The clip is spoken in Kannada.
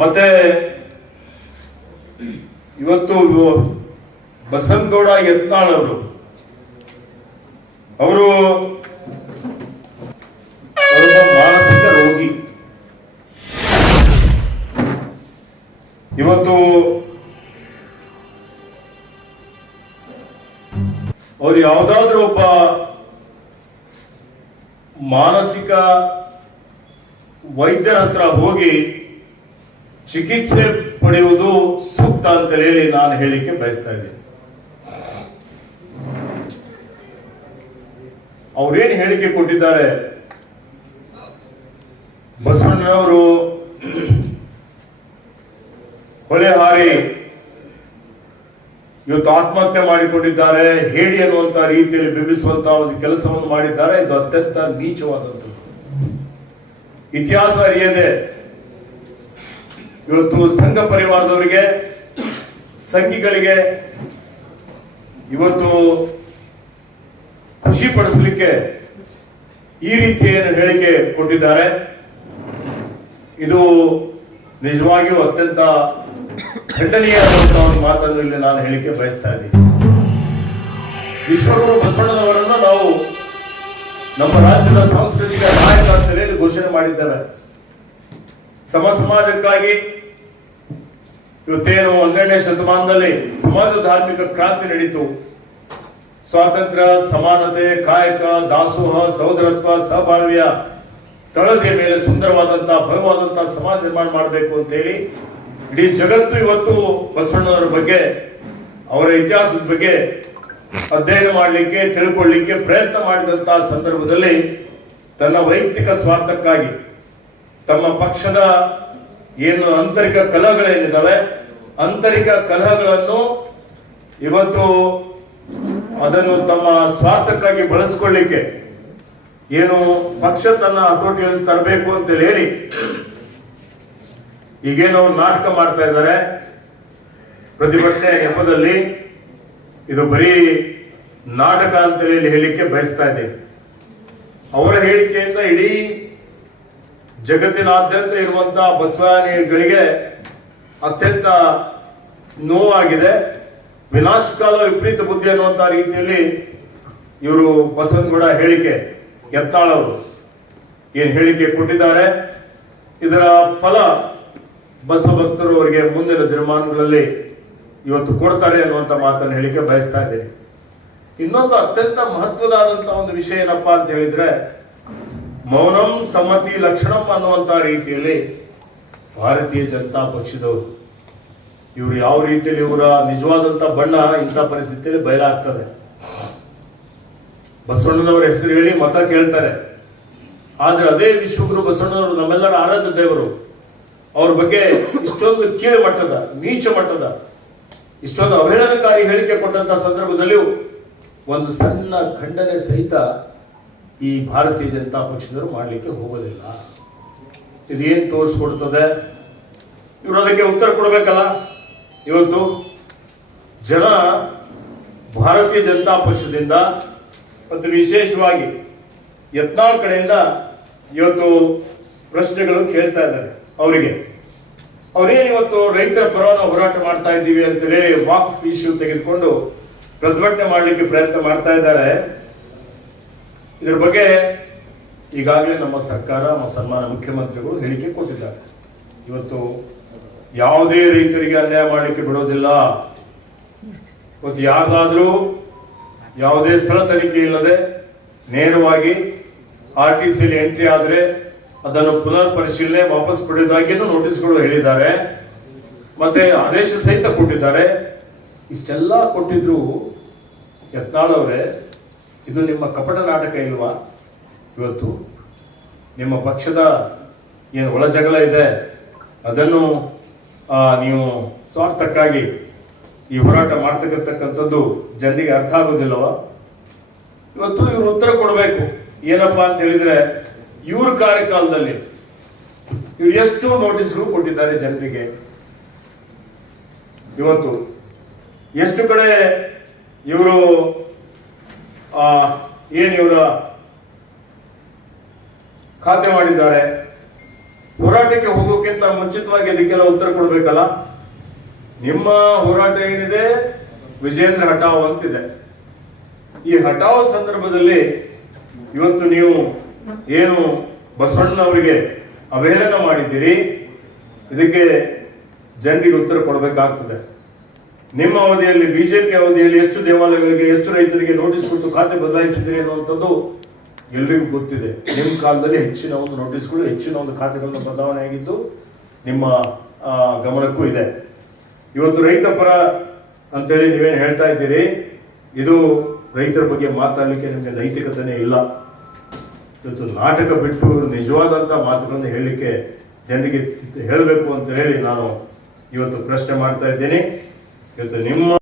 ಮತ್ತೆ ಇವತ್ತು ಬಸನಗೌಡ ಯತ್ನಾಳ್ ಅವರು. ಅವರು ಮಾನಸಿಕ ರೋಗಿ. ಇವತ್ತು ಅವ್ರು ಯಾವುದಾದ್ರೂ ಒಬ್ಬ ಮಾನಸಿಕ ವೈದ್ಯರ ಹತ್ರ ಹೋಗಿ ಚಿಕಿತ್ಸೆ ಪಡೆಯುವುದು ಸೂಕ್ತ ಅಂತ ಹೇಳಿ ನಾನು ಹೇಳಿಕೆ ಬಯಸ್ತಾ ಇದ್ದೀನಿ. ಅವ್ರೇನು ಹೇಳಿಕೆ ಕೊಟ್ಟಿದ್ದಾರೆ? ಬಸವಣ್ಣನವರು ಕೊಲೆ ಹಾರಿ ಇವತ್ತು ಆತ್ಮಹತ್ಯೆ ಮಾಡಿಕೊಂಡಿದ್ದಾರೆ. ಹೇಳಿ ಅನ್ನುವಂತ ರೀತಿಯಲ್ಲಿ ಬಿಂಬಿಸುವಂತಹ ಒಂದು ಕೆಲಸವನ್ನು ಮಾಡಿದ್ದಾರೆ. ಇದು ಅತ್ಯಂತ ನೀಚವಾದಂಥದ್ದು. ಇತಿಹಾಸ ಅರಿಯದೆ ಇವತ್ತು ಸಂಘ ಪರಿವಾರದವರಿಗೆ, ಸಂಘಿಗಳಿಗೆ ಇವತ್ತು ಖುಷಿ ಪಡಿಸಲಿಕ್ಕೆ ಈ ರೀತಿ ಏನು ಹೇಳಿಕೆ ಕೊಟ್ಟಿದ್ದಾರೆ. ಇದು ನಿಜವಾಗಿಯೂ ಅತ್ಯಂತ ಖಂಡನೀಯವಾದಂತಹ ಒಂದು ಮಾತನ್ನು ಇಲ್ಲಿ ನಾನು ಹೇಳಿಕೆ ಬಯಸ್ತಾ ಇದ್ದೀನಿ. ವಿಶ್ವಗುರು ಬಸವಣ್ಣನವರನ್ನು ನಾವು ನಮ್ಮ ರಾಜ್ಯದ ಸಾಂಸ್ಕೃತಿಕ ಘೋಷಣೆ ಮಾಡಿದ್ದಾರೆ. ಸಮ ಸಮಾಜಕ್ಕಾಗಿ ಇವತ್ತೇನು ಹನ್ನೆರಡನೇ ಶತಮಾನದಲ್ಲಿ ಸಮಾಜ ಧಾರ್ಮಿಕ ಕ್ರಾಂತಿ ನಡೀತು. ಸ್ವಾತಂತ್ರ್ಯ, ಸಮಾನತೆ, ಕಾಯಕ, ದಾಸೋಹ, ಸಹೋದರತ್ವ, ಸಹಬಾಳ್ವೆಯ ತಳದಿಯ ಮೇಲೆ ಸುಂದರವಾದಂತಹ ಭಯವಾದಂತಹ ಸಮಾಜ ನಿರ್ಮಾಣ ಮಾಡಬೇಕು ಅಂತ ಹೇಳಿ ಇಡೀ ಜಗತ್ತು ಇವತ್ತು ಬಸವಣ್ಣನವರ ಬಗ್ಗೆ, ಅವರ ಇತಿಹಾಸದ ಬಗ್ಗೆ ಅಧ್ಯಯನ ಮಾಡಲಿಕ್ಕೆ, ತಿಳ್ಕೊಳ್ಳಿಕ್ಕೆ ಪ್ರಯತ್ನ ಮಾಡಿದಂತಹ ಸಂದರ್ಭದಲ್ಲಿ ತನ್ನ ವೈಯಕ್ತಿಕ ಸ್ವಾರ್ಥಕ್ಕಾಗಿ ತಮ್ಮ ಪಕ್ಷದ ಏನು ಆಂತರಿಕ ಕಲಹಗಳೇನಿದ್ದಾವೆ ಆಂತರಿಕ ಕಲಹಗಳನ್ನು ಇವತ್ತು ಅದನ್ನು ತಮ್ಮ ಸ್ವಾರ್ಥಕ್ಕಾಗಿ ಬಳಸಿಕೊಳ್ಳಿಕ್ಕೆ ಏನು ಪಕ್ಷ ತನ್ನ ಹತೋಟಿಯಲ್ಲಿ ತರಬೇಕು ಅಂತ ಹೇಳಿ, ಈಗೇನು ಅವ್ರು ನಾಟಕ ಮಾಡ್ತಾ ಇದ್ದಾರೆ. ಪ್ರತಿಭಟನೆ ನೆಪದಲ್ಲಿ ಇದು ಬರೀ ನಾಟಕ ಅಂತ ಹೇಳಿ ಹೇಳಿಕ್ಕೆ ಬಯಸ್ತಾ ಇದ್ದೇನೆ. ಅವರ ಹೇಳಿಕೆಯಿಂದ ಇಡೀ ಜಗತ್ತಿನಾದ್ಯಂತ ಇರುವಂತಹ ಬಸವಾನಿಗಳಿಗೆ ಅತ್ಯಂತ ನೋವಾಗಿದೆ. ವಿನಾಶಕಾಲ ವಿಪರೀತ ಬುದ್ಧಿ ಅನ್ನುವಂತ ರೀತಿಯಲ್ಲಿ ಇವರು ಬಸವನಗೌಡ ಹೇಳಿಕೆ ಎತ್ತಾಳವರು. ಏನು ಹೇಳಿಕೆ ಕೊಟ್ಟಿದ್ದಾರೆ? ಇದರ ಫಲ ಬಸವ ಭಕ್ತರು ಅವರಿಗೆ ಮುಂದಿನ ದಿನಮಾನಗಳಲ್ಲಿ ಇವತ್ತು ಕೊಡ್ತಾರೆ ಅನ್ನುವಂತ ಮಾತನ್ನು ಹೇಳಿಕೆ ಬಯಸ್ತಾ ಇದ್ದೇನೆ. ಇನ್ನೊಂದು ಅತ್ಯಂತ ಮಹತ್ವದಾದಂತಹ ಒಂದು ವಿಷಯ ಏನಪ್ಪಾ ಅಂತ ಹೇಳಿದ್ರೆ, ಮೌನಂ ಸಮ್ಮತಿ ಲಕ್ಷಣಂ ಅನ್ನುವಂತ ರೀತಿಯಲ್ಲಿ ಭಾರತೀಯ ಜನತಾ ಪಕ್ಷದವರು, ಇವರು ಯಾವ ರೀತಿಯಲ್ಲಿ ಇವರ ನಿಜವಾದಂತ ಬಣ್ಣ ಇಂಥ ಪರಿಸ್ಥಿತಿಯಲ್ಲಿ ಬಯಲಾಗ್ತದೆ ಬಸವಣ್ಣನವರ ಹೆಸರು ಹೇಳಿ ಮತ ಕೇಳ್ತಾರೆ. ಆದ್ರೆ ಅದೇ ವಿಶ್ವಗುರು ಬಸವಣ್ಣನವರು ನಮ್ಮೆಲ್ಲರ ಆರಾಧ್ಯ ದೇವರು. ಅವ್ರ ಬಗ್ಗೆ ಇಷ್ಟೊಂದು ಕೀಳು ಮಟ್ಟದ, ನೀಚ ಮಟ್ಟದ, ಇಷ್ಟೊಂದು ಅವಹೇಳನಕಾರಿ ಹೇಳಿಕೆ ಕೊಟ್ಟಂತ ಸಂದರ್ಭದಲ್ಲಿಯೂ ಒಂದು ಸಣ್ಣ ಖಂಡನೆ ಸಹಿತ ಈ ಭಾರತೀಯ ಜನತಾ ಪಕ್ಷದವರು ಮಾಡಲಿಕ್ಕೆ ಹೋಗೋದಿಲ್ಲ. ಇದೇನು ತೋರಿಸ್ಕೊಡ್ತದೆ? ಇವರು ಅದಕ್ಕೆ ಉತ್ತರ ಕೊಡಬೇಕಲ್ಲ? ಇವತ್ತು ಜನ ಭಾರತೀಯ ಜನತಾ ಪಕ್ಷದಿಂದ ಮತ್ತು ವಿಶೇಷವಾಗಿ ಯತ್ನಾಳ್ ಕಡೆಯಿಂದ ಇವತ್ತು ಪ್ರಶ್ನೆಗಳು ಕೇಳ್ತಾ ಇದ್ದಾರೆ ಅವರಿಗೆ. ಅವ್ರೇನು ಇವತ್ತು ರೈತರ ಪರವಾಗಿ ಹೋರಾಟ ಮಾಡ್ತಾ ಇದ್ದೀವಿ ಅಂತ ಹೇಳಿ ವಾಕ್ ಇಶ್ಯೂ ತೆಗೆದುಕೊಂಡು ಪ್ರತಿಭಟನೆ ಮಾಡಲಿಕ್ಕೆ ಪ್ರಯತ್ನ ಮಾಡ್ತಾ ಇದ್ದಾರೆ. ಇದರ ಬಗ್ಗೆ ಈಗಾಗಲೇ ನಮ್ಮ ಸರ್ಕಾರ ನಮ್ಮ ಸನ್ಮಾನ ಮುಖ್ಯಮಂತ್ರಿಗಳು ಹೇಳಿಕೆ ಕೊಟ್ಟಿದ್ದಾರೆ. ಇವತ್ತು ಯಾವುದೇ ರೈತರಿಗೆ ಅನ್ಯಾಯ ಮಾಡಲಿಕ್ಕೆ ಬಿಡೋದಿಲ್ಲ. ಇವತ್ತು ಯಾರಾದರೂ ಯಾವುದೇ ಸ್ಥಳ ತನಿಖೆ ಇಲ್ಲದೆ ನೇರವಾಗಿ ಆರ್ ಟಿ ಸಿಲಿ ಎಂಟ್ರಿ ಆದರೆ ಅದನ್ನು ಪುನರ್ ಪರಿಶೀಲನೆ ವಾಪಸ್ ಪಡೆಯುವುದಾಗಿಯೂ ನೋಟಿಸ್ಗಳು ಹೇಳಿದ್ದಾರೆ. ಮತ್ತೆ ಆದೇಶ ಸಹಿತ ಕೊಟ್ಟಿದ್ದಾರೆ. ಇಷ್ಟೆಲ್ಲ ಕೊಟ್ಟಿದ್ರು ಯತ್ನಾಳ್ ಇದು ನಿಮ್ಮ ಕಪಟ ನಾಟಕ ಇಲ್ವಾ? ಇವತ್ತು ನಿಮ್ಮ ಪಕ್ಷದ ಏನು ಒಳ ಜಗಳ ಇದೆ, ಅದನ್ನು ನೀವು ಸ್ವಾರ್ಥಕ್ಕಾಗಿ ಈ ಹೋರಾಟ ಮಾಡ್ತಕ್ಕಂಥದ್ದು ಜನರಿಗೆ ಅರ್ಥ ಆಗೋದಿಲ್ಲವ? ಇವತ್ತು ಇವರು ಉತ್ತರ ಕೊಡಬೇಕು. ಏನಪ್ಪಾ ಅಂತ ಹೇಳಿದ್ರೆ, ಇವ್ರ ಕಾರ್ಯಕಾಲದಲ್ಲಿ ಇವ್ರು ಎಷ್ಟು ನೋಟಿಸ್ಗಳು ಕೊಟ್ಟಿದ್ದಾರೆ ಜನರಿಗೆ. ಇವತ್ತು ಎಷ್ಟು ಕಡೆ ಇವರು ಏನ್ ಇವರ ಖಾತೆ ಮಾಡಿದ್ದಾರೆ? ಹೋರಾಟಕ್ಕೆ ಹೋಗೋಕ್ಕಿಂತ ಮುಂಚಿತವಾಗಿ ಇದಕ್ಕೆಲ್ಲ ಉತ್ತರ ಕೊಡ್ಬೇಕಲ್ಲ? ನಿಮ್ಮ ಹೋರಾಟ ಏನಿದೆ? ವಿಜೇಂದ್ರ ಹಟಾವ್ ಅಂತಿದೆ. ಈ ಹಟಾವ್ ಸಂದರ್ಭದಲ್ಲಿ ಇವತ್ತು ನೀವು ಏನು ಬಸವಣ್ಣ ಅವರಿಗೆ ಅವಹೇಳನ ಮಾಡಿದ್ದೀರಿ? ಇದಕ್ಕೆ ಜನರಿಗೆ ಉತ್ತರ ಕೊಡಬೇಕಾಗ್ತದೆ. ನಿಮ್ಮ ಅವಧಿಯಲ್ಲಿ, ಬಿಜೆಪಿ ಅವಧಿಯಲ್ಲಿ ಎಷ್ಟು ದೇವಾಲಯಗಳಿಗೆ, ಎಷ್ಟು ರೈತರಿಗೆ ನೋಟಿಸ್ ಕೊಟ್ಟು ಖಾತೆ ಬದಲಾಯಿಸಿದ್ರಿ ಅನ್ನುವಂಥದ್ದು ಎಲ್ರಿಗೂ ಗೊತ್ತಿದೆ. ನಿಮ್ಮ ಕಾಲದಲ್ಲಿ ಹೆಚ್ಚಿನ ಒಂದು ನೋಟಿಸ್ಗಳು ಹೆಚ್ಚಿನ ಒಂದು ಖಾತೆಗಳನ್ನು ಬದಲಾವಣೆ ಆಗಿದ್ದು ನಿಮ್ಮ ಗಮನಕ್ಕೂ ಇದೆ. ಇವತ್ತು ರೈತ ಪರ ಅಂತೇಳಿ ನೀವೇನು ಹೇಳ್ತಾ ಇದ್ದೀರಿ, ಇದು ರೈತರ ಬಗ್ಗೆ ಮಾತಾಡಲಿಕ್ಕೆ ನಿಮಗೆ ನೈತಿಕತೆನೇ ಇಲ್ಲ. ಇವತ್ತು ನಾಟಕ ಬಿಟ್ಟು ನಿಜವಾದಂಥ ಮಾತುಗಳನ್ನು ಹೇಳಲಿಕ್ಕೆ ಜನರಿಗೆ ಹೇಳಬೇಕು ಅಂತ ಹೇಳಿ ನಾನು ಇವತ್ತು ಪ್ರಶ್ನೆ ಮಾಡ್ತಾ ಇದ್ದೀನಿ. ಇವತ್ತು ನಿಮ್ಮ